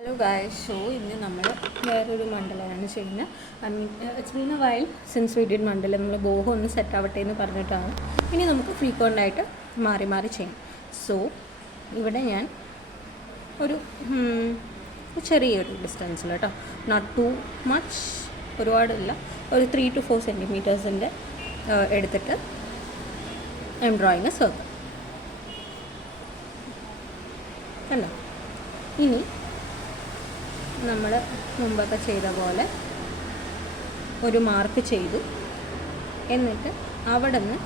Hello guys, so ഇന്ന് നമ്മൾ വേറൊരു മണ്ഡലമാണ് ചെയ്യുന്നത്. It's been A while since we did മണ്ഡലം. നമ്മൾ ബോഹം ഒന്ന് സെറ്റ് ആവട്ടെ എന്ന് പറഞ്ഞിട്ടാണ്. ഇനി നമുക്ക് ഫ്രീക്വൻ്റായിട്ട് മാറി മാറി ചെയ്യാം. സോ ഇവിടെ ഞാൻ ഒരു ചെറിയൊരു ഡിസ്റ്റൻസിൽ കേട്ടോ, നോട്ട് ടു മച്ച്, ഒരുപാടില്ല, ഒരു 3 to 4 സെൻറ്റിമീറ്റേഴ്സിൻ്റെ എടുത്തിട്ട് I M drawing A circle. കണ്ടോ? ഇനി നമ്മൾ മുമ്പൊക്കെ ചെയ്ത പോലെ ഒരു മാർക്ക് ചെയ്തു, എന്നിട്ട് അവിടെ നിന്ന്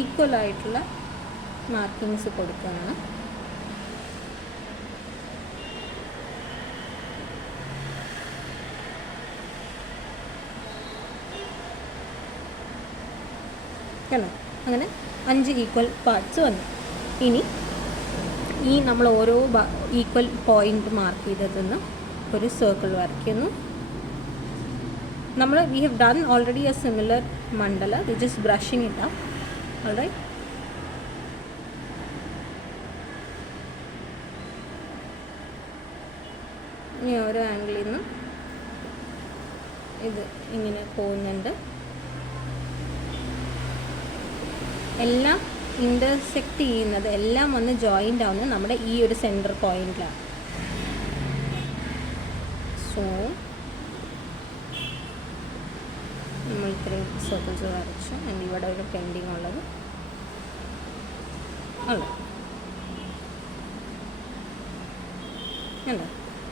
ഈക്വലായിട്ടുള്ള മാർക്കിങ്സ് കൊടുക്കുകയാണ്. കണ്ടോ? അങ്ങനെ 5 ഈക്വൽ പാർട്സ് വന്നു. ഇനി ഈ നമ്മൾ ഓരോ ഈക്വൽ പോയിൻ്റ് മാർക്ക് ചെയ്തതെന്ന് ഒരു സർക്കിൾ വരയ്ക്കുന്നു. നമ്മൾ we have done already a similar mandala, we just brushing it up. Alright, ഇനി ഓരോ ആംഗിളിൽ നിന്നും ഇത് ഇങ്ങനെ പോകുന്നുണ്ട്. എല്ലാം ഇൻ്റർസെക്റ്റ് ചെയ്യുന്നത്, എല്ലാം വന്ന് ജോയിൻ്റ് ആവുന്നത് നമ്മുടെ ഈ ഒരു സെൻറ്റർ പോയിൻ്റിലാണ്. സോ നമ്മൾ ഇത്രയും സർക്കിൾസ് വരച്ചു. ആൻഡ് ഇവിടെ ഒരു പെൻഡിങ് ഉള്ളത് അല്ല,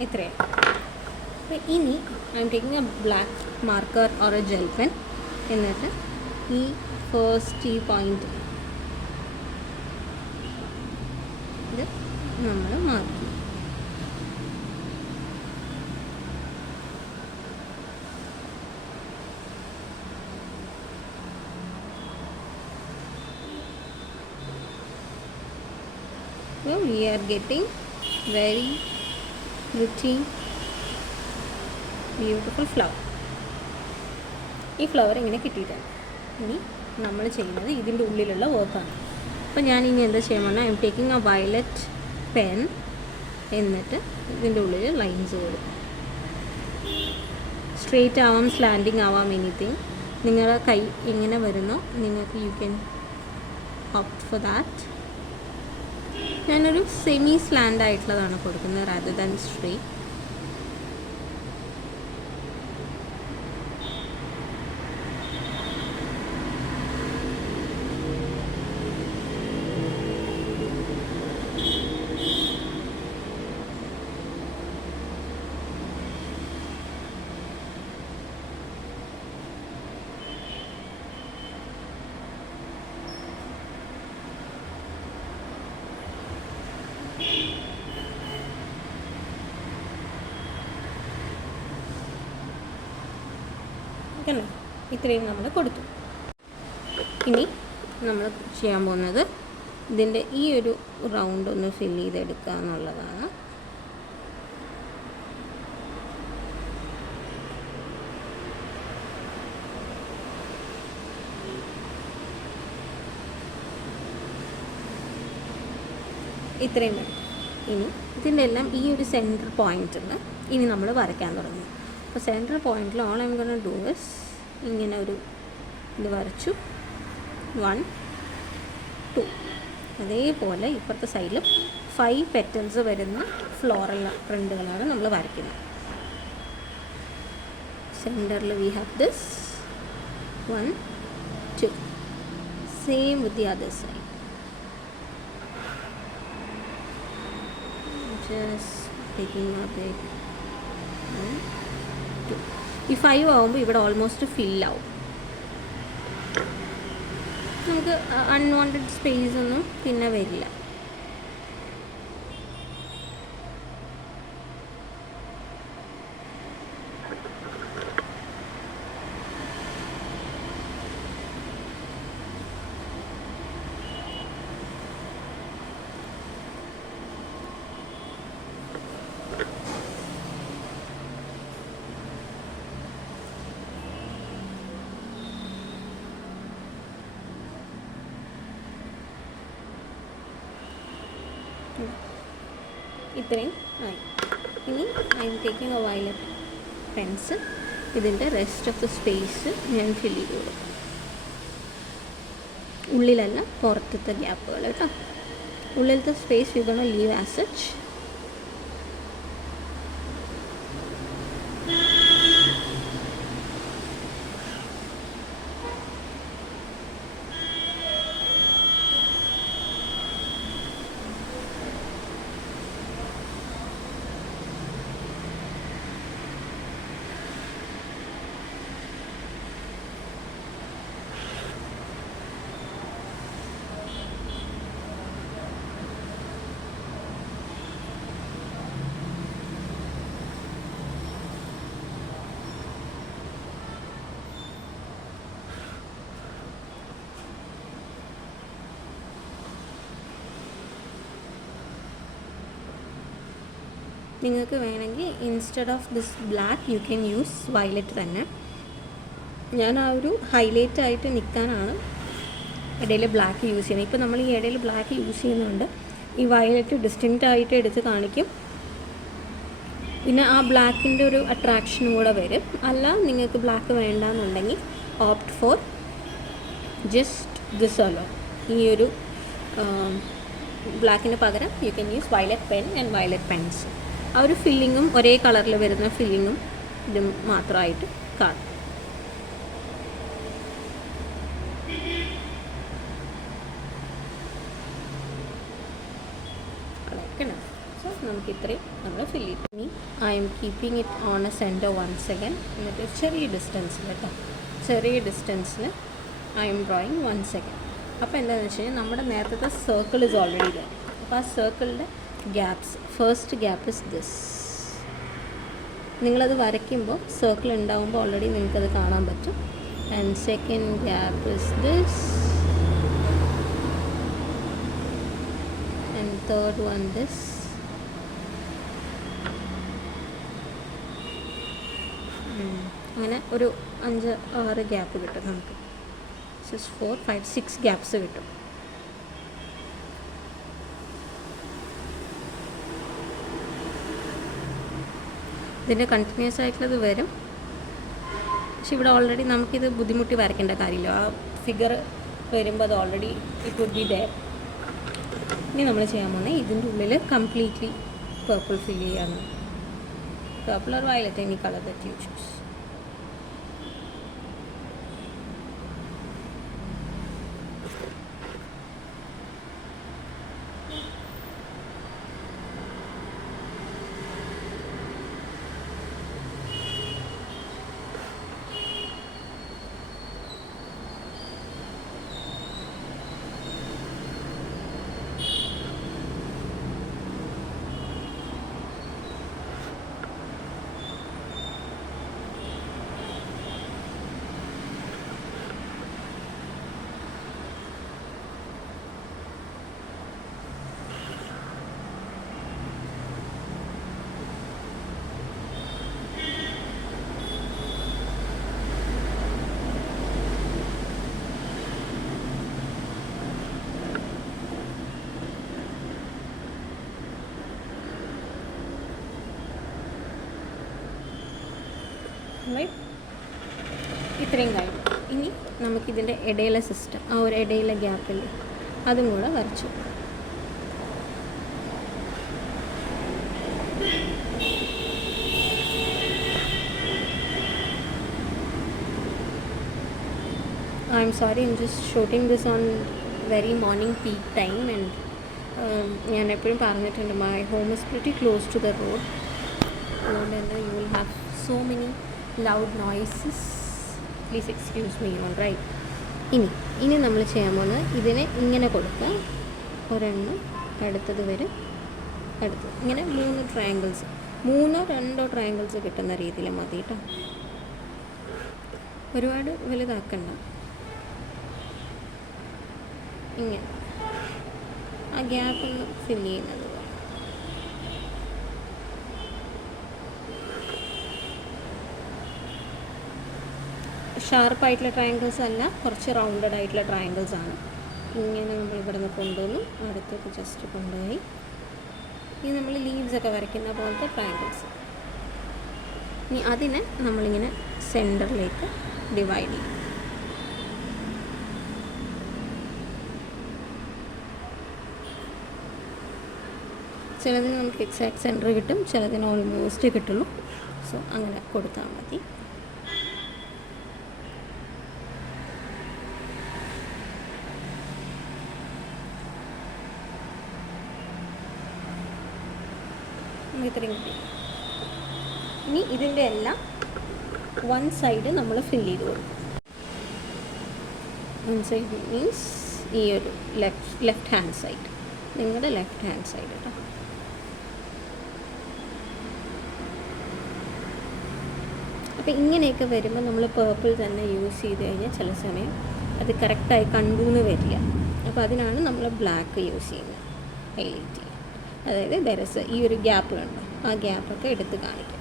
ഇത്രയും. ഇനി I am taking A black marker or A gel pen. എന്നിട്ട് ഈ ഫസ്റ്റ് ഈ പോയിൻ്റ് ഇത് നമ്മൾ മാർക്ക് ചെയ്യും. So we are getting very pretty beautiful flower. ഈ ഫ്ലവർ ഇങ്ങനെ കിട്ടിയിട്ടുണ്ട്. ഇനി നമ്മൾ ചെയ്യുന്നത് ഇതിൻ്റെ ഉള്ളിലുള്ള വർക്കാണ്. അപ്പോൾ ഞാനിനി എന്താ ചെയ്യാൻ പറഞ്ഞാൽ I am taking A violet pen. എന്നിട്ട് ഇതിൻ്റെ ഉള്ളിൽ ലൈൻസ് കൊടുക്കും. സ്ട്രെയിറ്റ് ആവാം, സ്ലാൻഡിങ് ആവാം, എനിത്തിങ്. നിങ്ങളുടെ കൈ എങ്ങനെ വരുന്നോ നിങ്ങൾക്ക് you can opt for that. ഞാനൊരു സെമി സ്ലാൻഡ് ആയിട്ടുള്ളതാണ് കൊടുക്കുന്നത് റാദർ ദാൻ സ്ട്രെയിറ്റ്. അല്ലേ? ഇത്രയും നമ്മൾ കൊടുത്തു. ഇനി നമ്മൾ ചെയ്യാൻ പോകുന്നത് ഇതിൻ്റെ ഈ ഒരു റൗണ്ട് ഒന്ന് ഫിൽ ചെയ്തെടുക്കുക എന്നുള്ളതാണ്. ഇത്രയും വേണം. ഇനി ഇതിൻ്റെ എല്ലാം ഈ ഒരു സെൻറ്റർ പോയിൻ്റിൽ ഇനി നമ്മൾ വരയ്ക്കാൻ തുടങ്ങി. അപ്പോൾ സെൻറ്റർ പോയിൻറ്റിൽ all I'm gonna do is ഇങ്ങനെ ഒരു ഇത് വരച്ചു. 1 2. അതേപോലെ ഇപ്പുറത്തെ സൈഡിൽ 5 പെറ്റൽസ് വരുന്ന ഫ്ലോറൽ പ്രിൻ്റുകളാണ് നമ്മൾ വരയ്ക്കുന്നത്. സെൻറ്ററിൽ we have this 1 2. Same with the other side. Just taking a break. ഈ 5 ആകുമ്പോൾ ഇവിടെ ഓൾമോസ്റ്റ് ഫില്ലാവും. നമുക്ക് അൺവാണ്ടഡ് സ്പേസ് ഒന്നും പിന്നെ വരില്ല. ഇത്രയും ആയി. ഇനി I am taking A violet pencil. ഇതിൻ്റെ റെസ്റ്റ് ഓഫ് ദ സ്പേസ് ഞാൻ ഫില്ല് ചെയ്ത് കൊടുക്കും. ഉള്ളിലല്ല, പുറത്തത്തെ ഗ്യാപ്പുകൾ കേട്ടോ. ഉള്ളിലത്തെ space U gonna leave as such. നിങ്ങൾക്ക് വേണമെങ്കിൽ instead of this black U can use violet തന്നെ. ഞാൻ ആ ഒരു ഹൈലൈറ്റ് ആയിട്ട് നിൽക്കാനാണ് ഇടയിൽ ബ്ലാക്ക് യൂസ് ചെയ്യുന്നത്. ഇപ്പോൾ നമ്മൾ ഈ ഇടയിൽ ബ്ലാക്ക് യൂസ് ചെയ്യുന്നുണ്ട്, ഈ വയലറ്റ് ഡിസ്റ്റിങ്ക്റ്റ് ആയിട്ട് എടുത്ത് കാണിക്കും. പിന്നെ ആ ബ്ലാക്കിൻ്റെ ഒരു അട്രാക്ഷനും കൂടെ വരും. അല്ല നിങ്ങൾക്ക് ബ്ലാക്ക് വേണ്ടാന്നുണ്ടെങ്കിൽ opt for just this alone. ഈ ഒരു ബ്ലാക്കിന് പകരം you can use violet pen and violet pencil. ആ ഒരു ഫില്ലിങ്ങും ഒരേ കളറിൽ വരുന്ന ഫില്ലിങ്ങും ഇതും മാത്രമായിട്ട് കാണും. അതൊക്കെയാണ്. സോ നമുക്ക് ഇത്രയും നമ്മൾ ഫില്ല് ചെയ്യും. ഇനി I'm keeping it on a centre once again. എന്നിട്ട് ചെറിയ ഡിസ്റ്റൻസിൽ കേട്ടോ, ചെറിയ ഡിസ്റ്റൻസിൽ I'm drawing once again. അപ്പോൾ എന്താണെന്ന് വെച്ച് കഴിഞ്ഞാൽ നമ്മുടെ നേരത്തെ സർക്കിൾ ഇസ് ഓൾറെഡി ദർ. അപ്പോൾ ആ സർക്കിളിൻ്റെ gaps, first gap is this. നിങ്ങളത് വരയ്ക്കുമ്പോൾ സർക്കിൾ ഉണ്ടാകുമ്പോൾ ഓൾറെഡി നിങ്ങൾക്കത് കാണാൻ പറ്റും. And second gap is this, and third one this. അങ്ങനെ ഒരു 5-6 ഗ്യാപ്പ് കിട്ടും നമുക്ക്. 6, 4, 5, 6 ഗ്യാപ്സ് കിട്ടും. ഇതിൻ്റെ കണ്ടിന്യൂസ് ആയിട്ടുള്ളത് വരും. പക്ഷെ ഇവിടെ ഓൾറെഡി നമുക്കിത് ബുദ്ധിമുട്ടി വരയ്ക്കേണ്ട കാര്യമില്ല. ആ ഫിഗർ വരുമ്പോൾ അത് already it would be there. ഇനി നമ്മൾ ചെയ്യാൻ പോകുന്നത് ഇതിൻ്റെ ഉള്ളിൽ കംപ്ലീറ്റ്ലി പർപ്പിൾ ഫില്ല് ചെയ്യാന്ന്. Purple or violet, any colour that you choose. ഇത്രയും കഴിഞ്ഞു. ഇനി നമുക്കിതിൻ്റെ ഇടയിലെ സിസ്റ്റം, ആ ഒരു ഇടയിലെ ഗ്യാപ്പിൽ അതും കൂടെ വരച്ചു. I'm sorry, I'm just shooting this on very morning peak time, and ഞാൻ എപ്പോഴും പറഞ്ഞിട്ടുണ്ട് my home is pretty close to the road, അതുകൊണ്ട് തന്നെ you will have so many loud noises. Please excuse me, all right. ഇനി നമ്മൾ ചെയ്യാൻ പോകുന്നത് ഇതിനെ ഇങ്ങനെ കൊടുക്കുക. ഒരെണ്ണം അടുത്തത് വരും, അടുത്തത് ഇങ്ങനെ 3 ട്രയാങ്കിൾസ്, 3-2 ട്രയാങ്കിൾസ് കിട്ടുന്ന രീതിയിൽ മതി കേട്ടോ. ഒരുപാട് വലുതാക്കണ്ട. ഇങ്ങനെ ആ ഗ്യാപ്പ് ഫില്ല് ചെയ്യുന്നത്. ഷാർപ്പായിട്ടുള്ള ട്രയാങ്കിൾസ് അല്ല, കുറച്ച് റൗണ്ടഡ് ആയിട്ടുള്ള ട്രയാങ്കിൾസ് ആണ്. ഇങ്ങനെ നമ്മൾ ഇവിടെ നിന്ന് കൊണ്ടുവന്നു, അടുത്തേക്ക് ജസ്റ്റ് കൊണ്ടുപോയി ഈ നമ്മൾ ലീവ്സൊക്കെ വരയ്ക്കുന്ന പോലത്തെ ട്രയാങ്കിൾസ്. ഇനി അതിനെ നമ്മളിങ്ങനെ സെൻറ്ററിലേക്ക് ഡിവൈഡ് ചെയ്യും. ചിലതിന് നമുക്ക് എക്സാക്ട് സെൻറ്റർ കിട്ടും, ചിലതിന് ഓൾമോസ്റ്റ് കിട്ടുള്ളൂ. സോ അങ്ങനെ കൊടുത്താൽ മതി. ഇത്രയും കിട്ടി. ഇനി ഇതിൻ്റെ എല്ലാം വൺ സൈഡ് നമ്മൾ ഫില്ല് ചെയ്ത് കൊടുക്കും. വൺ സൈഡ് മീൻസ് ഈ ഒരു ലെഫ്റ്റ് ഹാൻഡ് സൈഡ്, നിങ്ങളുടെ ലെഫ്റ്റ് ഹാൻഡ് സൈഡ് കേട്ടോ. അപ്പോൾ ഇങ്ങനെയൊക്കെ വരുമ്പോൾ നമ്മൾ പേർപ്പിൾ തന്നെ യൂസ് ചെയ്ത് കഴിഞ്ഞാൽ ചില സമയം അത് കറക്റ്റായി കണ്ടുന്ന് വരില്ല. അപ്പോൾ അതിനാണ് നമ്മൾ ബ്ലാക്ക് യൂസ് ചെയ്യുന്നത് ഹൈലൈറ്റ് ചെയ്യുക. അതായത് ദരസ് ഈ ഒരു ഗ്യാപ്പിലുണ്ട്, ആ ഗ്യാപ്പൊക്കെ എടുത്ത് കാണിക്കും.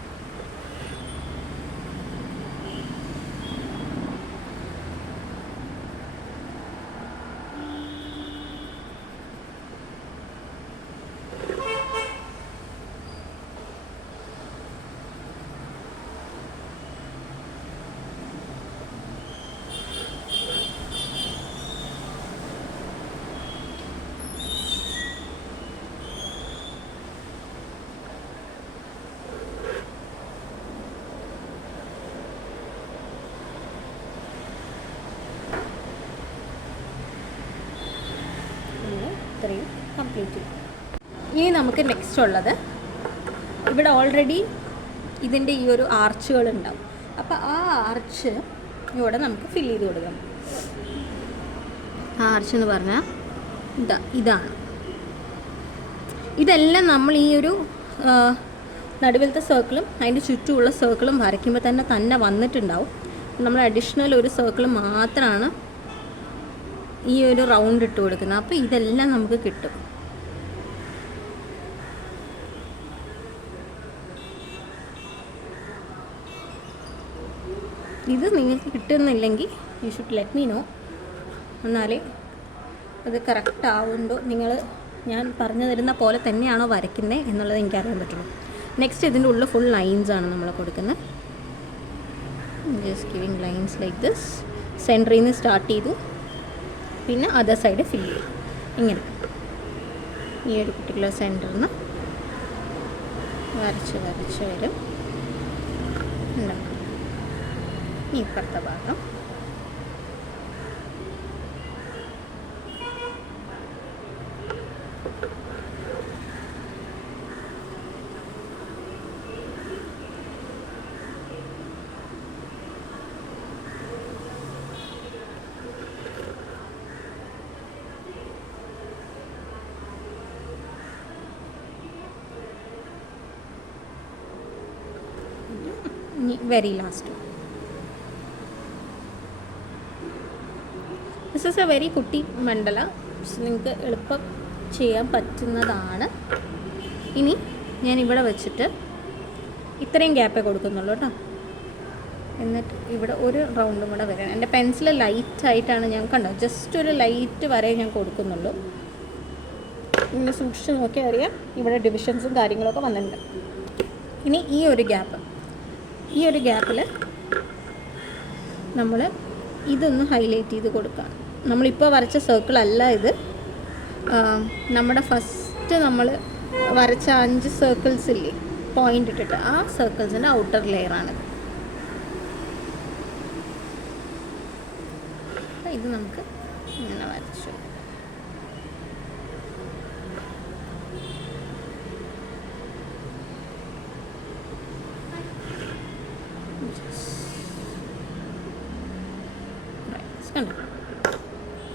ഇത്രയും കംപ്ലീറ്റ് ചെയ്യും. ഇനി നമുക്ക് നെക്സ്റ്റ് ഉള്ളത്, ഇവിടെ ഓൾറെഡി ഇതിൻ്റെ ഈ ഒരു ആർച്ചുകൾ ഉണ്ടാവും. അപ്പോൾ ആ ആർച്ച് ഇവിടെ നമുക്ക് ഫില്ല് ചെയ്ത് കൊടുക്കണം. ആ ആർച്ച് എന്ന് പറഞ്ഞാൽ ഇതാണ്. ഇതെല്ലാം നമ്മൾ ഈ ഒരു നടുവിലത്തെ സർക്കിളും അതിൻ്റെ ചുറ്റുമുള്ള സർക്കിളും വരയ്ക്കുമ്പോൾ തന്നെ വന്നിട്ടുണ്ടാവും. നമ്മൾ അഡീഷണൽ ഒരു സർക്കിൾ മാത്രമാണ് ഈ ഒരു റൗണ്ട് ഇട്ട് കൊടുക്കുന്നത്. അപ്പോൾ ഇതെല്ലാം നമുക്ക് കിട്ടും. ഇത് നിങ്ങൾക്ക് കിട്ടുന്നില്ലെങ്കിൽ you should let me know. എന്നാലേ അത് കറക്റ്റ് ആവുന്നുണ്ടോ, ഞാൻ പറഞ്ഞു തരുന്ന പോലെ തന്നെയാണോ വരയ്ക്കുന്നത് എന്നുള്ളത് എനിക്കറിയാൻ പറ്റുള്ളൂ. നെക്സ്റ്റ് ഇതിൻ്റെ ഉള്ളിൽ ഫുൾ ലൈൻസാണ് നമ്മൾ കൊടുക്കുന്നത്. Just giving lines like this. സെൻറ്ററിൽ നിന്ന് സ്റ്റാർട്ട് ചെയ്തു, പിന്നെ അതർ സൈഡ് ഫില്ല് ചെയ്യും. ഇങ്ങനെ ഈ ഒരു പർട്ടിക്കുലർ സെൻറ്ററിൽ നിന്ന് വരച്ച് വരും. ഉണ്ടാവും. ഈ ഇപ്പുറത്തെ ഭാഗം very last. This is A very കുട്ടി മണ്ഡല, നിങ്ങൾക്ക് എളുപ്പം ചെയ്യാൻ പറ്റുന്നതാണ്. ഇനി ഞാൻ ഇവിടെ വെച്ചിട്ട് ഇത്രയും ഗ്യാപ്പേ കൊടുക്കുന്നുള്ളൂ കേട്ടോ. എന്നിട്ട് ഇവിടെ ഒരു റൗണ്ടും കൂടെ വരണം. എൻ്റെ പെൻസിൽ ലൈറ്റായിട്ടാണ് ഞാൻ കണ്ടത്, ജസ്റ്റ് ഒരു ലൈറ്റ് വരെ ഞാൻ കൊടുക്കുന്നുള്ളൂ. ഇങ്ങനെ സൂക്ഷിച്ച് നോക്കിയാൽ അറിയാം ഇവിടെ ഡിവിഷൻസും കാര്യങ്ങളൊക്കെ വന്നിട്ടുണ്ട്. ഇനി ഈ ഒരു ഗ്യാപ്പിൽ നമ്മൾ ഇതൊന്ന് ഹൈലൈറ്റ് ചെയ്ത് കൊടുക്കാം. നമ്മളിപ്പോൾ വരച്ച സർക്കിൾ അല്ല ഇത്, നമ്മുടെ ഫസ്റ്റ് നമ്മൾ വരച്ച 5 സർക്കിൾസ് ഇല്ലേ പോയിൻ്റ് ഇട്ടിട്ട്, ആ സർക്കിൾസിൻ്റെ ഔട്ടർ ലെയറാണിത്. ഇത് നമുക്ക് ഇങ്ങനെ വരച്ചു.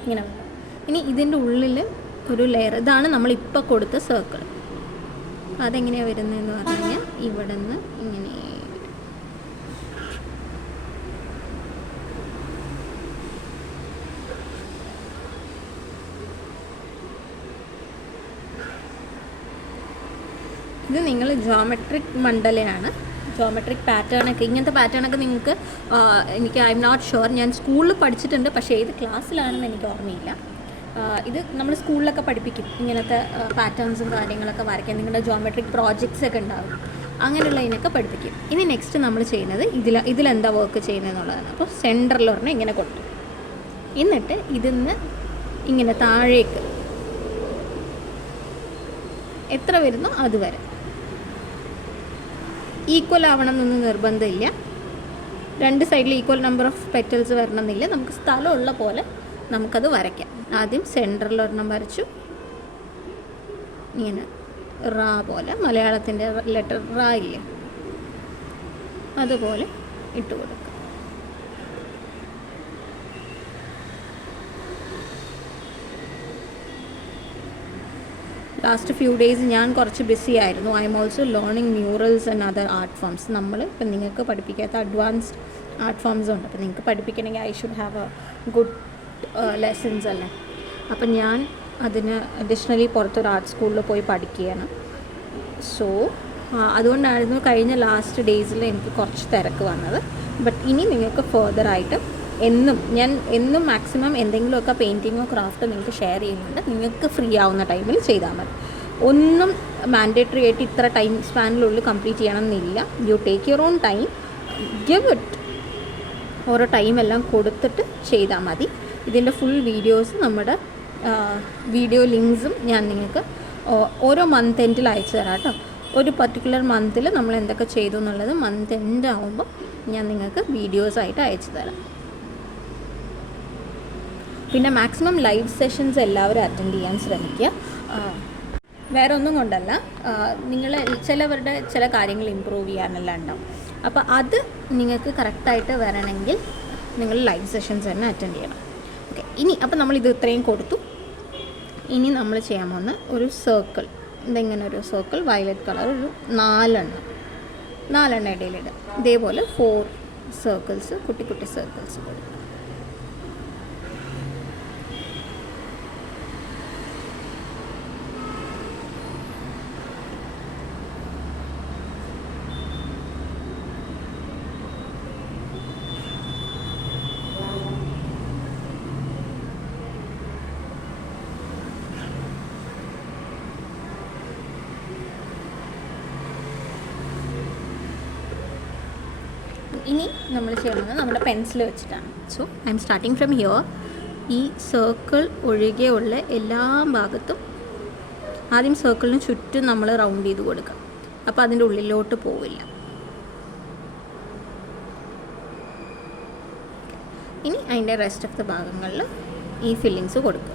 ഇങ്ങനെ. ഇനി ഇതിൻ്റെ ഉള്ളിൽ ഒരു ലെയർ, ഇതാണ് നമ്മളിപ്പോൾ കൊടുത്ത സർക്കിൾ. അതെങ്ങനെയാണ് വരുന്നതെന്ന് പറഞ്ഞു കഴിഞ്ഞാൽ ഇവിടെ നിന്ന് ഇങ്ങനെ ഇത് നിങ്ങൾ ജോമെട്രിക് മണ്ഡലയാണ്. ജോമെട്രിക് പാറ്റേണൊക്കെ, ഇങ്ങനത്തെ പാറ്റേണൊക്കെ നിങ്ങൾക്ക് ഐ എം നോട്ട് ഷുവർ, ഞാൻ സ്കൂളിൽ പഠിച്ചിട്ടുണ്ട്, പക്ഷേ ഏത് ക്ലാസ്സിലാണെന്ന് എനിക്ക് ഓർമ്മയില്ല. ഇത് നമ്മൾ സ്കൂളിലൊക്കെ പഠിപ്പിക്കും, ഇങ്ങനത്തെ പാറ്റേൺസും കാര്യങ്ങളൊക്കെ വരയ്ക്കാൻ. നിങ്ങളുടെ ജോമെട്രിക് പ്രോജക്ട്സ് ഒക്കെ ഉണ്ടാവും, അങ്ങനെയുള്ളതിനൊക്കെ പഠിപ്പിക്കും. ഇനി നെക്സ്റ്റ് നമ്മൾ ചെയ്യുന്നത് ഇതിലെന്താ വർക്ക് ചെയ്യുന്നതെന്നുള്ളതാണ്. അപ്പോൾ സെൻറ്ററിൽ പറഞ്ഞാൽ ഇങ്ങനെ കൊണ്ടു, എന്നിട്ട് ഇതിന്ന് ഇങ്ങനെ താഴേക്ക് എത്ര വരുന്നോ അതുവരെ. ഈക്വൽ ആവണം എന്നൊന്നും നിർബന്ധമില്ല, രണ്ട് സൈഡിൽ ഈക്വൽ നമ്പർ ഓഫ് പെറ്റൽസ് വരണമെന്നില്ല. നമുക്ക് സ്ഥലമുള്ള പോലെ നമുക്കത് വരയ്ക്കാം. ആദ്യം സെൻറ്ററിൽ ഒരെണ്ണം വരച്ചു, ഇങ്ങനെ റാ പോലെ, മലയാളത്തിൻ്റെ ലെറ്റർ റാ ഇല്ലേ, അതുപോലെ ഇട്ട് കൊടുക്കുക. ലാസ്റ്റ് ഫ്യൂ ഡേയ്സ് ഞാൻ കുറച്ച് ബിസി ആയിരുന്നു. I am also learning murals and other art forms. നമ്മൾ ഇപ്പം നിങ്ങൾക്ക് പഠിപ്പിക്കാത്ത അഡ്വാൻസ്ഡ് ആർട്ട് ഫോംസ് ഉണ്ട്. അപ്പം നിങ്ങൾക്ക് പഠിപ്പിക്കണമെങ്കിൽ I should have a good lessons അല്ലേ. അപ്പം ഞാൻ അതിന് അഡീഷണലി പുറത്തൊരു ആർട്ട് സ്കൂളിൽ പോയി പഠിക്കുകയാണ്. സോ അതുകൊണ്ടായിരുന്നു കഴിഞ്ഞ ലാസ്റ്റ് ഡേയ്സിൽ എനിക്ക് കുറച്ച് തിരക്ക് വന്നത്. ബട്ട് ഇനി നിങ്ങൾക്ക് ഫർദറായിട്ട് ഞാൻ എന്നും മാക്സിമം എന്തെങ്കിലുമൊക്കെ പെയിൻറ്റിങ്ങോ ക്രാഫ്റ്റോ നിങ്ങൾക്ക് ഷെയർ ചെയ്യുന്നുണ്ട്. നിങ്ങൾക്ക് ഫ്രീ ആവുന്ന ടൈമിൽ ചെയ്താൽ മതി. ഒന്നും മാൻഡേറ്ററി ആയിട്ട് ഇത്ര ടൈം സ്പാനിനുള്ളിൽ കംപ്ലീറ്റ് ചെയ്യണമെന്നില്ല. You take your own time, give it. ഓരോ ടൈമെല്ലാം കൊടുത്തിട്ട് ചെയ്താൽ മതി. ഇതിൻ്റെ ഫുൾ വീഡിയോസ് നമ്മുടെ വീഡിയോ ലിങ്ക്സും ഞാൻ നിങ്ങൾക്ക് ഓരോ മന്ത് എൻഡിൽ അയച്ചു തരാം കേട്ടോ. ഒരു പർട്ടിക്കുലർ മന്തിൽ നമ്മൾ എന്തൊക്കെ ചെയ്തു എന്നുള്ളത് മന്ത് എൻഡ് ആകുമ്പോൾ ഞാൻ നിങ്ങൾക്ക് വീഡിയോസായിട്ട് അയച്ചു തരാം. പിന്നെ മാക്സിമം ലൈവ് സെഷൻസ് എല്ലാവരും അറ്റൻഡ് ചെയ്യാൻ ശ്രമിക്കുക. വേറെ ഒന്നും കൊണ്ടല്ല, നിങ്ങൾ ചിലവരുടെ ചില കാര്യങ്ങൾ ഇമ്പ്രൂവ് ചെയ്യാനെല്ലാം ഉണ്ടാവും. അപ്പോൾ അത് നിങ്ങൾക്ക് കറക്റ്റായിട്ട് വരണമെങ്കിൽ നിങ്ങൾ ലൈവ് സെഷൻസ് തന്നെ അറ്റൻഡ് ചെയ്യണം. ഓക്കെ, ഇനി അപ്പോൾ നമ്മളിത് ഇത്രയും കൊടുത്തു. ഇനി നമ്മൾ ചെയ്യാൻ പോകുന്ന ഒരു സർക്കിൾ, ഇതിങ്ങനെ ഒരു സർക്കിൾ വയലറ്റ് കളർ, ഒരു 4 ഇടയിലിടുക. ഇതേപോലെ 4 സർക്കിൾസ്, കുട്ടി കുട്ടി സർക്കിൾസ് കൊടുക്കുക. ഇനി നമ്മൾ ചെയ്യുന്നത് നമ്മുടെ പെൻസിൽ വെച്ചിട്ടാണ്. So I M starting from here. ഈ സർക്കിൾ ഒഴികെയുള്ള എല്ലാ ഭാഗത്തും ആദ്യം സർക്കിളിന് ചുറ്റും നമ്മൾ റൗണ്ട് ചെയ്ത് കൊടുക്കാം. അപ്പോൾ അതിൻ്റെ ഉള്ളിലോട്ട് പോവില്ല. ഇനി അതിൻ്റെ റെസ്റ്റ് ഓഫ് ദ ഭാഗങ്ങളിൽ ഈ ഫില്ലിങ്സ് കൊടുക്കുക.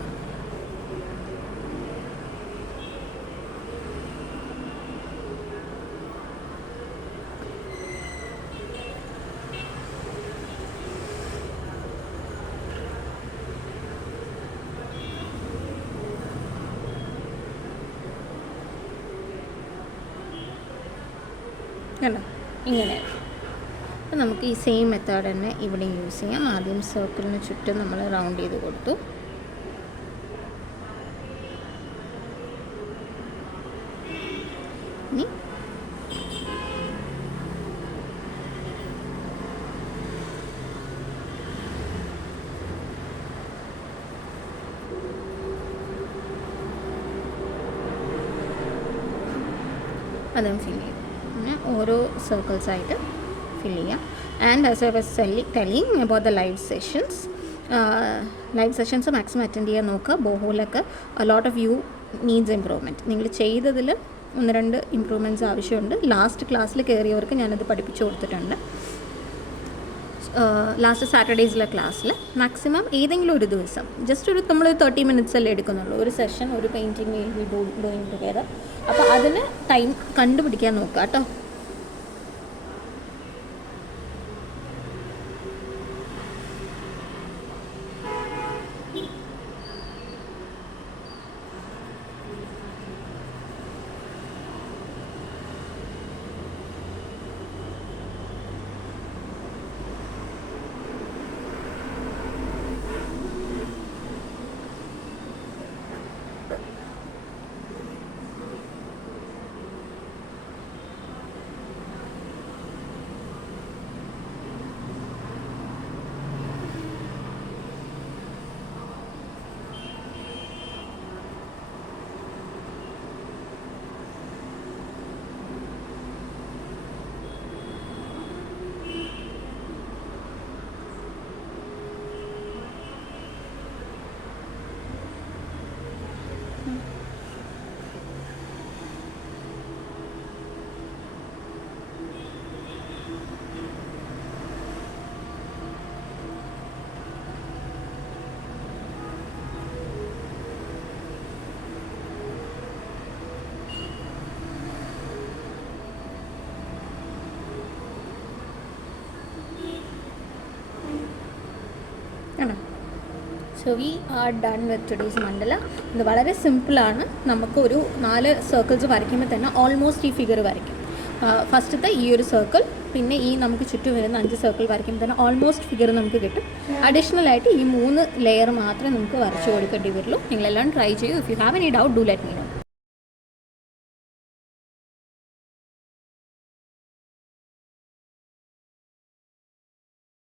കണ്ടോ, ഇങ്ങനെ. അപ്പോൾ നമുക്ക് ഈ സെയിം മെത്തേഡ് തന്നെ ഇവിടെ യൂസ് ചെയ്യാം. ആദ്യം സർക്കിളിന് ചുറ്റും നമ്മൾ റൗണ്ട് ചെയ്ത് കൊടുത്തു. ഇനി അതും ഫിൽ ചെയ്യും. അങ്ങനെ ഓരോ സർക്കിൾസായിട്ട് ഫിൽ ചെയ്യാം. And as I was telling about the live sessions maximum attend ചെയ്യാൻ നോക്കുക. ബോഹോലൊക്കെ lot of you needs improvement. നിങ്ങൾ ചെയ്തതിൽ 1-2 ഇമ്പ്രൂവ്മെൻറ്റ്സ് ആവശ്യമുണ്ട്. ലാസ്റ്റ് ക്ലാസ്സിൽ കയറിയവർക്ക് ഞാനത് പഠിപ്പിച്ചു കൊടുത്തിട്ടുണ്ട്. ലാസ്റ്റ് സാറ്റർഡേയ്സിലെ ക്ലാസ്സിൽ മാക്സിമം ഏതെങ്കിലും ഒരു ദിവസം ജസ്റ്റ് നമ്മൾ 30 minutes അല്ലേ എടുക്കുന്നുള്ളൂ ഒരു സെഷൻ, ഒരു painting will be doing together. അപ്പോൾ അതിന് ടൈം കണ്ടുപിടിക്കാൻ നോക്കുക കേട്ടോ. So we are done with today's മണ്ഡല. ഇത് വളരെ സിമ്പിളാണ്. നമുക്ക് ഒരു 4 സർക്കിൾസ് വരയ്ക്കുമ്പോൾ തന്നെ ഓൾമോസ്റ്റ് ഈ ഫിഗർ വരയ്ക്കും. ഫസ്റ്റത്തെ ഈ ഒരു സർക്കിൾ, പിന്നെ ഈ നമുക്ക് ചുറ്റും വരുന്ന 5 സർക്കിൾ വരയ്ക്കുമ്പോൾ തന്നെ ഓൾമോസ്റ്റ് ഫിഗർ നമുക്ക് കിട്ടും. അഡീഷണലായിട്ട് ഈ 3 ലെയർ മാത്രമേ നമുക്ക് വരച്ച് കൊടുക്കേണ്ടി വരുള്ളൂ. നിങ്ങളെല്ലാം ട്രൈ ചെയ്യൂ. If you have any doubt do let me no.